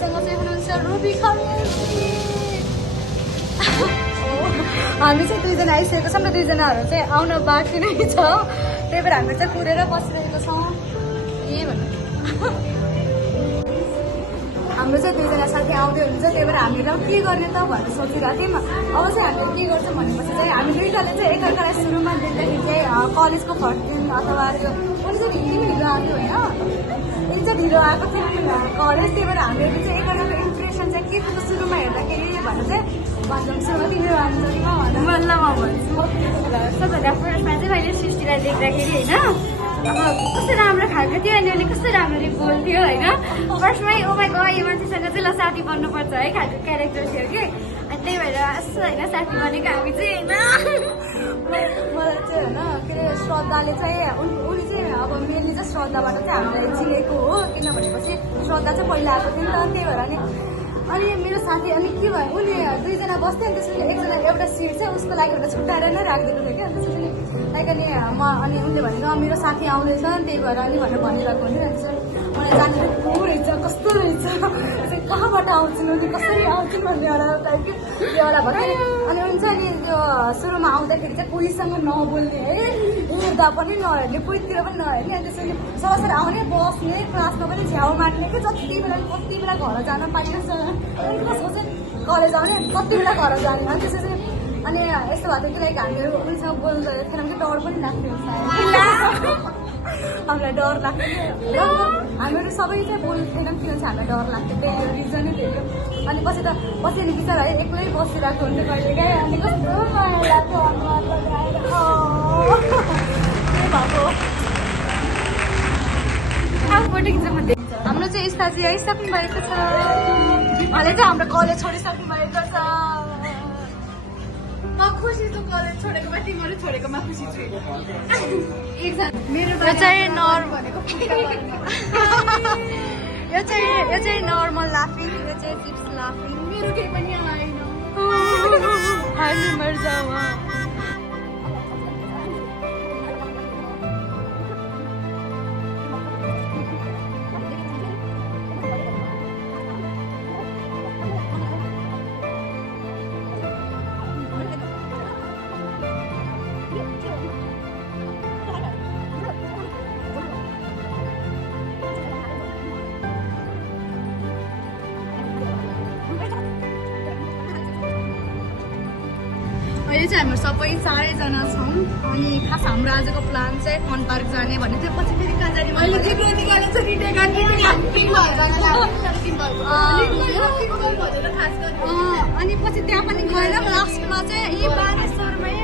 हामीसँग चाहिँ हुनुहुन्छ रुबी खरेसी। हामी चाहिँ दुईजना आइसकेको छौँ र दुईजनाहरू चाहिँ आउन बाँकी नै छ, त्यही भएर हामी चाहिँ कुरेर बसिरहेको छौँ। के भन्नु, हाम्रो चाहिँ दुईजना साथी आउँदै हुनुहुन्छ, त्यही भएर हामीलाई के गर्ने त भनेर सोचिरहेको थियौँ। अब चाहिँ हामीले के गर्छौँ भनेपछि चाहिँ हामी दुईजनाले चाहिँ एकअर्कालाई सुरुमा देख्दाखेरि चाहिँ कलेजको फर्स्ट दिन अथवा त्यो उनी चाहिँ हिँड्नु ढिलो आएको होइन, एकचोटि ढिलो आएको थियो कलेज, त्यही भएर हामीले चाहिँ एकअर्काको इम्प्रेसन चाहिँ के थियो सुरुमा हेर्दाखेरि भनेर चाहिँ भन्छौँ। तिम्रो आन्सरमा मल्ल म भन्छु सबभन्दा फर्स्टमा चाहिँ मैले सृष्टिलाई देख्दाखेरि होइन अब कस्तो राम्रो खालको थियो अनि उसले कस्तो राम्ररी बोल्थ्यो होइन। फर्स्टमै ओ माई गॉड यो मान्छेसँग चाहिँ ल साथी बन्नुपर्छ है खालको क्यारेक्टर थियो कि, अनि त्यही भएर यस्तो होइन साथी बनेको हामी चाहिँ होइन। मलाई चाहिँ होइन के अरे श्रद्धाले चाहिँ उनी चाहिँ अब मेनली चाहिँ श्रद्धाबाट चाहिँ हामीलाई चिनेको हो, किन भनेपछि श्रद्धा चाहिँ पहिला आएको थियो नि त, त्यही भएर अनि मेरो साथी अनि के भयो उनी दुईजना बस्थ्यो अनि त्यसपछि एकजना एउटा सिट चाहिँ उसको लागि एउटा छुट्याएर नै राखिदिएको थियो कि, अनि त्यसपछि लाइक अनि म अनि उनले भनेको मेरो साथी आउँदैछ त्यही भएर अनि भनेर भनिरहेको हुन्थ्यो। अनि त्यसपछि मलाई जान्नु को रहेछ कस्तो रहेछ कहाँबाट आउँछन् उनी कसरी आउँछन् भन्ने एउटा टाइपको त्यो एउटा भन्यो। अनि उनी चाहिँ अनि त्यो सुरुमा आउँदाखेरि चाहिँ कोहीसँग नबोल्ने है, हेर्दा पनि नहेर्ने कोहीतिर पनि नहेर्ने, अनि त्यसपछि सरसर आउने बस्ने क्लासमा पनि झ्याउ मार्ने कि जति बेला घर जान पाइन्छ कसको चाहिँ कलेज आउने कति बेला घर जाने, अनि त्यसपछि अनि यस्तो भएको थियो कि लाइक हामीहरू उनीसँग बोल्दा थिएन कि डर पनि लाग्थ्यो हामीलाई डर लाग्थ्यो, हामीहरू सबै चाहिँ बोल्थेनौँ किन चाहिँ हामीलाई डर लाग्थ्यो त्यही रिजनै थियो। अनि पछि नि बिचरा है एक्लै बसिरहेको हुन्थ्यो कहिले काहीँ, अनि कस्तो माया लाग्थ्यो अनुहार लगाएर हाम्रो चाहिँ स्ताजी आइसक्नु भएको छ, उहाँले चाहिँ हाम्रो कलेज छोडिसक्नु भएको छ। म खुसी छु कलेज छोडेकोमा, तिमीहरू छोडेकोमा खुसी छु। मेरो चाहिँ यो चाहिँ नर्मल लाफिङ, यो चाहिँ चिप्स लाफिङ, मेरो केही पनि आएन। हामी मर जाऊ। अहिले चाहिँ हाम्रो सबै 4जना छौँ, अनि खास हाम्रो आजको प्लान चाहिँ फन पार्क जाने भन्ने थियो। पछि फेरि कहाँ जाने अनि पछि त्यहाँ पनि गएन, लास्टमा चाहिँ यी बानेश्वरमै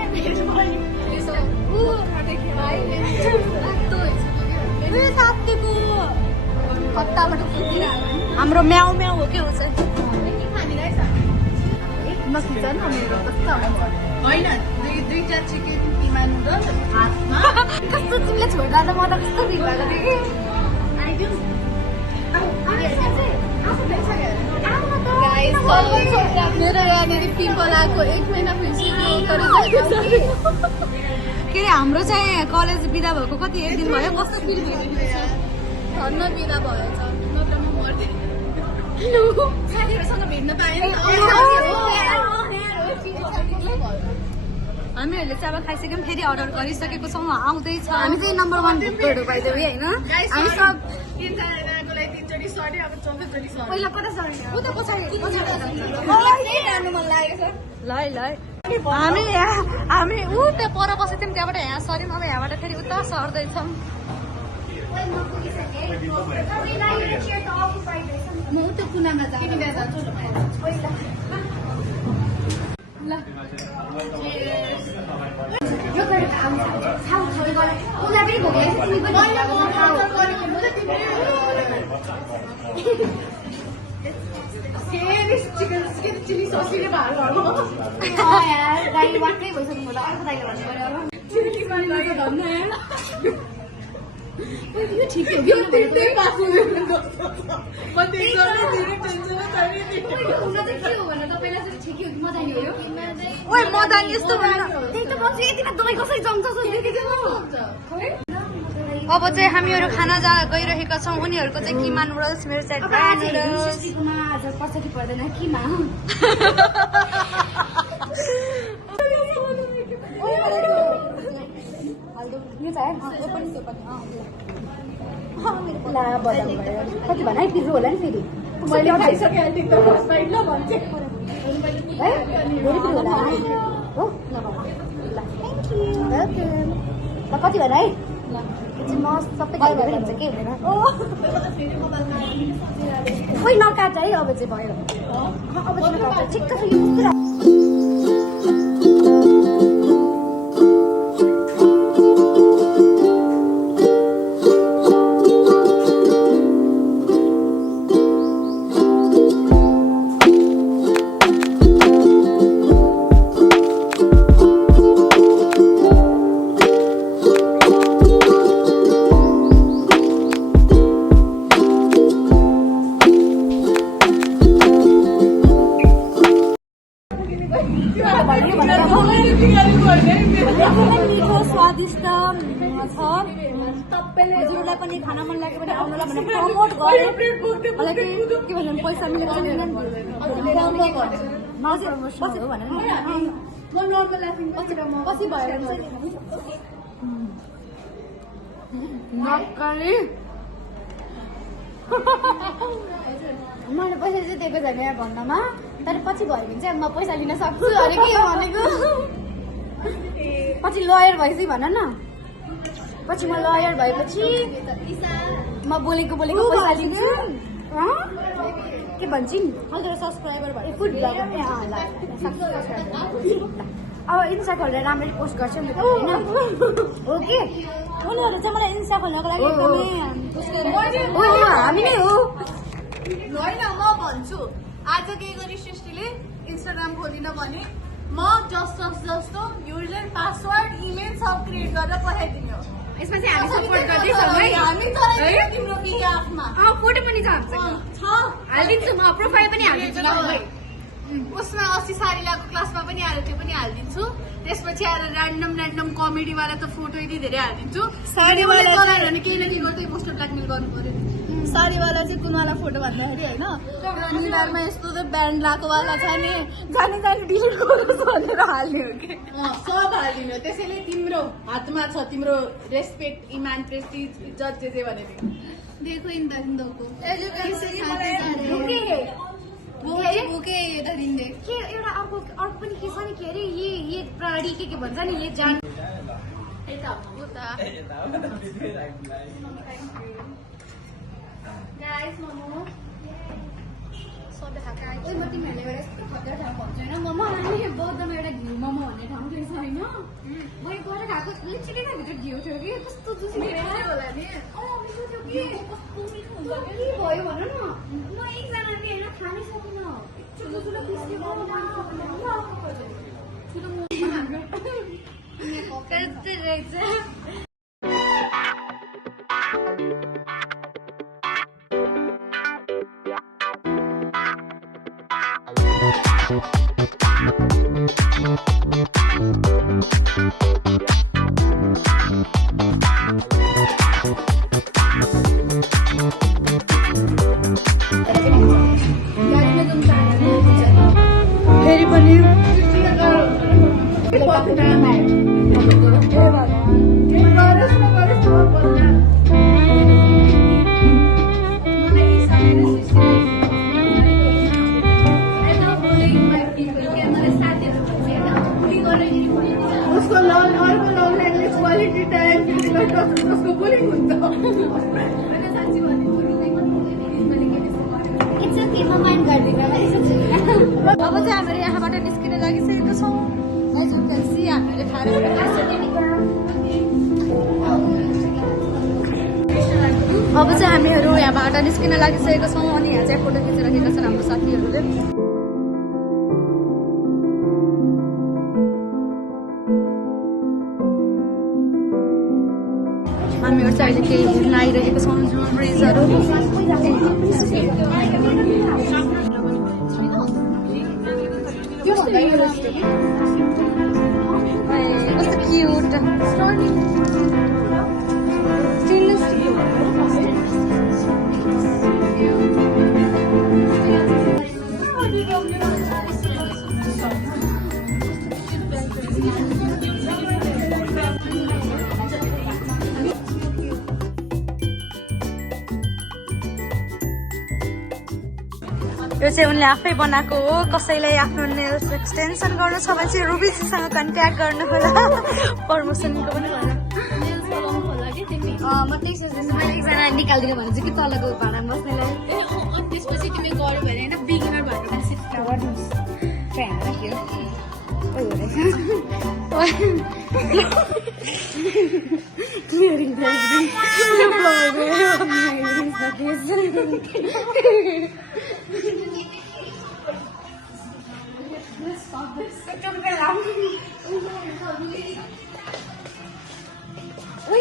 तातेको कत्ताबाट हाम्रो म्याउ म्याउ हो के हो चाहिँ नखिच न मेरो कस्तो होइन दुईटा चिकन किमा नुडल हातमा कस्तो तिमीले छोड्दा त म त कस्तो भिड भएको थिएँ कि मेरो यहाँनिर पिम्पल आएको 1 महिना भइसक्यो तर के अरे हाम्रो चाहिँ कलेज बिदा भएको कति 1 दिन भयो, कस्तो फिल भयो धन्न बिदा भएछ नत्र म मर्थे साथीहरूसँग भेट्न पाएँ। हामीहरूले चाहिँ अब खाइसक्यौँ, फेरि अर्डर गरिसकेको छौँ, आउँदैछ। हामी चाहिँ नम्बर 1 भुक्कहरू पाइदियो होइन, हामी सब तिनजनाको लागि 3 चोटि सरी अब 14 चोटि सरी पहिला कता सरी उता पछाडि जानु मन लागेको छ। ल हामी ऊ त्यहाँ पर बसेको थियौँ, त्यहाँबाट यहाँ सर्यौँ, अब यहाँबाट फेरि उता सर्दैछौँ। म उता कुनामा जान्छु ल यो गरेर खाऊ उसलाई पनि भोक लाग्छ तिमी पनि चिकन चिली ससिले भार गर्नु यार दाइले वाक्कै भइसक्नु होला अर्को दाइले भन्नु पर्यो चिली पानी धन्न यार यो ठिक हो यो त्यही पास हुनु म त्यही गर्ने धेरै टेन्सन छैन नि हुन चाहिँ के हो भने तपाईलाई चाहिँ ठिक हो मजा नि हो ओइ मजा नि यस्तो भएन त्यही त बन्छ यतिमा दबाई कसरी जम्छ सोच्दै थिएँ खै अब चाहिँ हामीहरू खाना गइरहेका छौँ उनीहरूको चाहिँ किमा नुडल्स मेरो चाहिँ ड्राई नुडल्स आज पछाडि पर्दैन किमा कति भन है पिरो होला नि फेरि मैले उठाइसकेँ हो कति भन है म सबै खाइदिएर हुन्छ के हुँदैन खोइ नकाट है अब चाहिँ भयो अब चाहिँ नकाट ठिक्क छ यो कस्तो मिठो स्वादिष्ट छ हजुरहरूलाई पनि खाना मन लाग्यो भने आउनुलाई भने प्रमोट गरे मलाई के भन्छ पैसा मिलेको छैन पछि भनेर पछि भएर मैले पैसा चाहिँ दिएको छैन यहाँ भन्नमा तर पछि भयो भने चाहिँ म पैसा लिन सक्छु अरे के भनेको पछि लयर भएपछि भन न पछि म लयर भएपछि म बोलेको पैसा लिन्छु के भन्छन् हजुर सब्सक्राइबर भयो फुड ब्लग अब इन्स्टा खोलेर राम्ररी पोस्ट गर्छु नि त होइन ओके उनीहरू चाहिँ मलाई इन्स्टा खोल्नको लागि हामी नै हो होइन म भन्छु आज के गरी सृष्टिले इन्स्टाग्राम खोलिन भने म जस्तो युजर पासवर्ड इमेल सब क्रिएट गरेर पठाइदिने हो यसमा चाहिँ हामी सपोर्ट गर्दैछौँ है हामी चलाइदिन्छौँ तिम्रो पिकअपमा फोटो पनि छ हालिदिन्छु म प्रोफाइल पनि हालिदिन्छु उसमा अस्ति सारिलाको क्लासमा पनि आएर त्यो पनि हालिदिन्छु त्यसपछि आएर ऱ्यान्डम कमेडीवाला त फोटो यति धेरै हालिदिन्छु साडीवाला चलाएर भने केही न केही गर्दै पोस्टर ब्ल्याकमेल गर्नु पर्यो साडीवाला चाहिँ कुनवाला फोटो भन्दाखेरि होइन निधारमा यस्तो चाहिँ ब्यान्ड लगाएकोवाला छ नि जाने डिलिट गर्नुहोस् भनेर हाल्ने हो कि सब हालिदिनु हो त्यसैले तिम्रो हातमा छ तिम्रो रेस्पेक्ट इमान प्रेस्टिज इज्जत जे भनेको देखो इन्दको ओके दरिन्दे के एउटा अर्को पनि के छ नि के अरे ये प्राणी के भन्छ नि ये जान गाइस मोमो सबै म तिमीहरूले एउटा यस्तो खतरा ठाउँ भन्छ होइन मोमो हामी बौद्धमा एउटा घिउ मोमो भन्ने ठाउँ रहेछ होइन मैले गएर खाएको लिचिकै न भित्र घिउ थियो कि कस्तो जुसी होला नि के भयो भन न म एकजनाले होइन खानै सकिनँ ठुलो पिस्के कस्तो रहेछ फेरि पनि उसको अर्को लभ ल्याङ्ग्वेज क्वालिटी टाइम उसको बोलिङ हुन्छ अब चाहिँ हामीहरू यहाँबाट निस्किन लागिसकेको छौँ हामीले खाएर अब चाहिँ हामीहरू यहाँबाट निस्किन लागिसकेको छौँ अनि यहाँ चाहिँ फोटो खिचिरहेका छन् हाम्रो साथीहरूले हामीहरू चाहिँ अहिले केही हेर्न आइरहेको छौँ ज्वेलरिजहरू कस्तो क्युट स्टिल यो चाहिँ उनले आफै बनाएको हो। कसैलाई आफ्नो नेल्स एक्सटेन्सन गर्नु छ भने चाहिँ रुबीजीसँग कन्ट्याक्ट गर्नु होला। प्रमोसनको पनि भन। म त्यही सोच्दैछु मैले एकजना निकालिदिनु भने चाहिँ कि तलको भाडामा बस्नेलाई त्यसपछि तिमी गऱ्यो भने होइन बिगिनर भनेर मेसेज गर्नुहोस् फ्यान राख्यो क्लियरिङ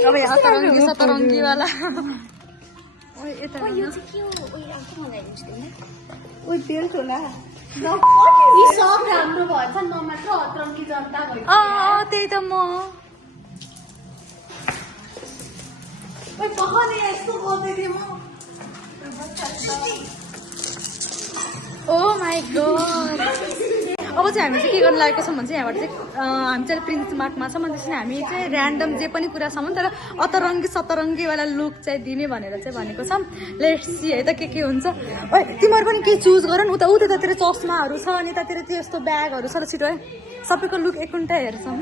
अब यहाँ तरङ्गी सतरङ्गीवाला यी सब राम्रो भन्छ नमात्र अत्रङ्गी जनता भयो त्यही त म पखाने यस्तो बोल्दै थिएँ म ओ माई गॉड अब चाहिँ हामी चाहिँ के गर्न लागेको छौँ भने चाहिँ यहाँबाट चाहिँ हामी चाहिँ प्रिन्स मार्टमा छौँ अनि त्यसरी हामी चाहिँ ऱ्यान्डम जे पनि कुरा छौँ तर अतरङ्गी सतरङ्गीवाला लुक चाहिँ दिने भनेर चाहिँ भनेको छौँ। लेट्स सी है त के हुन्छ। ओ तिमीहरू पनि केही चुज गर न। उतातिर चस्माहरू छ अनि यतातिर त्यो यस्तो ब्यागहरू छ र छिटो है सबैको लुक एकउन्टै हेर्छौँ।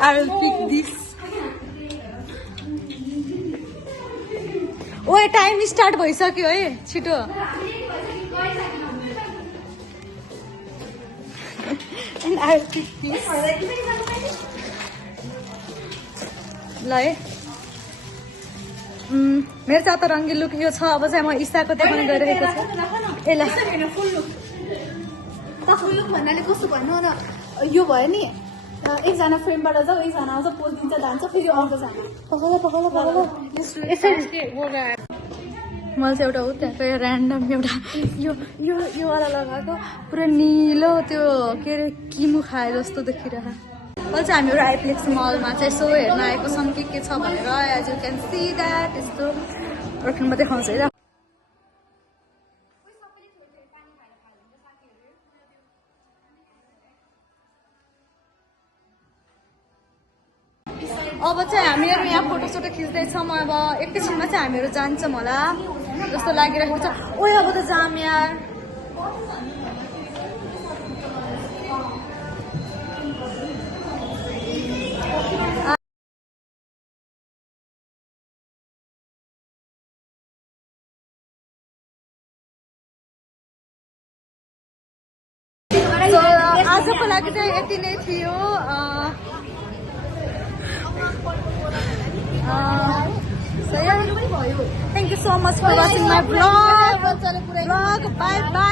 I will pick this. Oh time start भइसक्यो है छिटो। And I will pick this. ल है मेरो चाहिँ अतरङ्गी लुक यो छ। अब चाहिँ म ईसाको देखाउन गइरहेको छु। ए ल फुल लुक भन्नाले कस्तो भन्नु न यो भयो नि एकजना फ्रेमबाट जाऊ एकजना आउँछ पोज दिन्छ जान्छ फेरि अर्कोजना मैले चाहिँ एउटा त्यहाँको ऱ्यान्डम एउटा योवाला लगाएको पुरा निलो त्यो के अरे किमु खाए जस्तो देखिरह। अहिले चाहिँ हामी एउटा आइप्लेक्स मलमा चाहिँ यसो हेर्न आएको छौँ के छ भनेर। As you can see that यस्तो अर्किनमा देखाउँछ है। अब चाहिँ हामीहरू यहाँ फोटोसोटो खिच्दैछौँ। अब एकैछिनमा चाहिँ हामीहरू जान्छौँ होला जस्तो लागिरहेको छ। ओ अब त जाम यार। आजको लागि चाहिँ यति नै थियो। So yeah, thank you so much for watching my vlog. Bye bye.